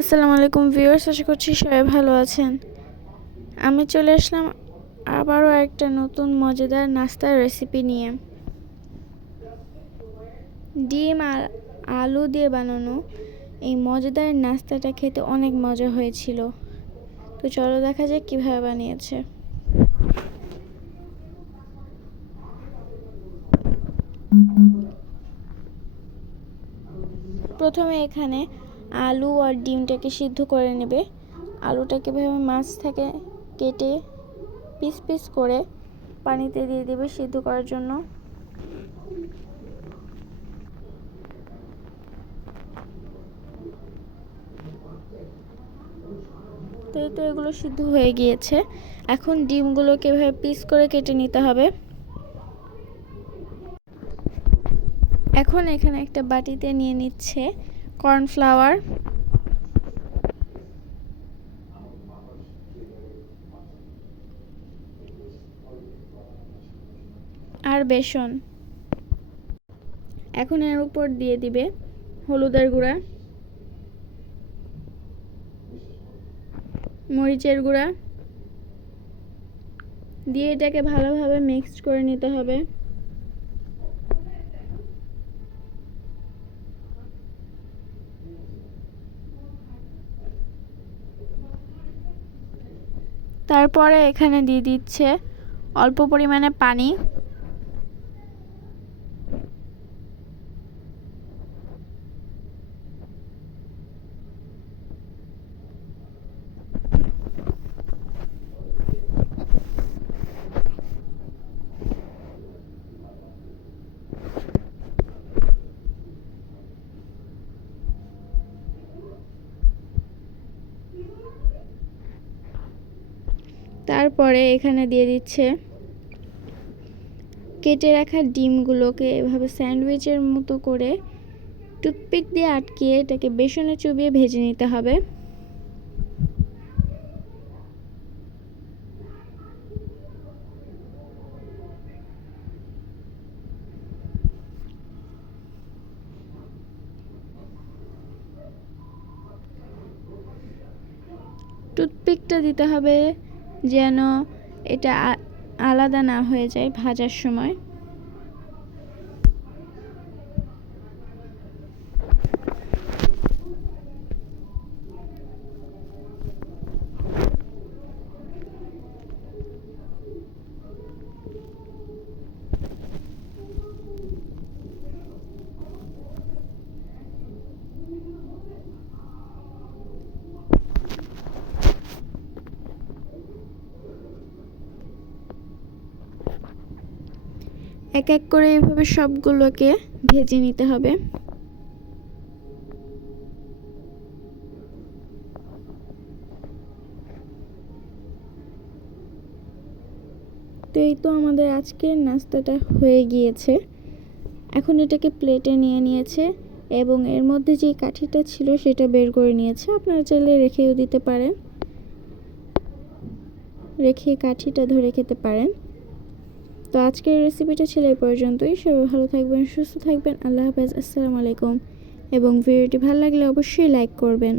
আসসালামু আলাইকুম ভিউয়ার্স, আশা করছি সবাই ভালো আছেন। আমি চলে আসলাম আবারও একটা নতুন মজাদার নাস্তার রেসিপি নিয়ে। ডিম আর আলু দিয়ে বানানো এই মজাদার নাস্তাটা খেতে অনেক মজা হয়েছিল। তো চলো দেখা যাক কিভাবে বানিয়েছে। প্রথমে এখানে আলু আর ডিমটাকে সিদ্ধ করে নেবে। আলুটাকে ভেবে মাছ থেকে কেটে পিস পিস করে পানিতে দিয়ে দেবে সিদ্ধ করার জন্য। তো এগুলো সিদ্ধ হয়ে গিয়েছে। এখন ডিমগুলোকে এভাবে পিস করে কেটে নিতে হবে। এখন এখানে একটা বাটিতে নিয়ে নিচ্ছে কর্নফ্লাওয়ার আর বেসন। এখন এর উপর দিয়ে দিবে হলুদের গুঁড়া, মরিচের গুঁড়া দিয়ে এটাকে ভালোভাবে মিক্সড করে নিতে হবে। তারপরে এখানে দিয়ে দিচ্ছে অল্প পরিমাণে পানি। তারপরে এখানে দিয়ে দিচ্ছে কেটে রাখা ডিমগুলোকে এভাবে স্যান্ডউইচের মতো করে টুথপিক দিয়ে আটকিয়ে এটাকে বেসনে চুবিয়ে ভেজে নিতে হবে। টুথপিকটা দিতে হবে যেন এটা আলাদা না হয়ে যায় ভাজার সময়। এক এক করে এইভাবে সবগুলোকে ভেজে নিতে হবে। তো এই তো আমাদের আজকের নাস্তাটা হয়ে গিয়েছে। এখন এটাকে প্লেটে নিয়ে নিয়েছে এবং এর মধ্যে যে কাঠিটা ছিল সেটা বের করে নিয়েছে। আপনারা চাইলে রেখেও দিতে পারেন, রেখে কাঠিটা ধরে খেতে পারেন। তো আজকের রেসিপিটা ছিল এই পর্যন্তই। সবাই ভালো থাকবেন, সুস্থ থাকবেন। আল্লাহ হাফেজ, আসসালামু আলাইকুম। এবং ভিডিওটি ভালো লাগলে অবশ্যই লাইক করবেন।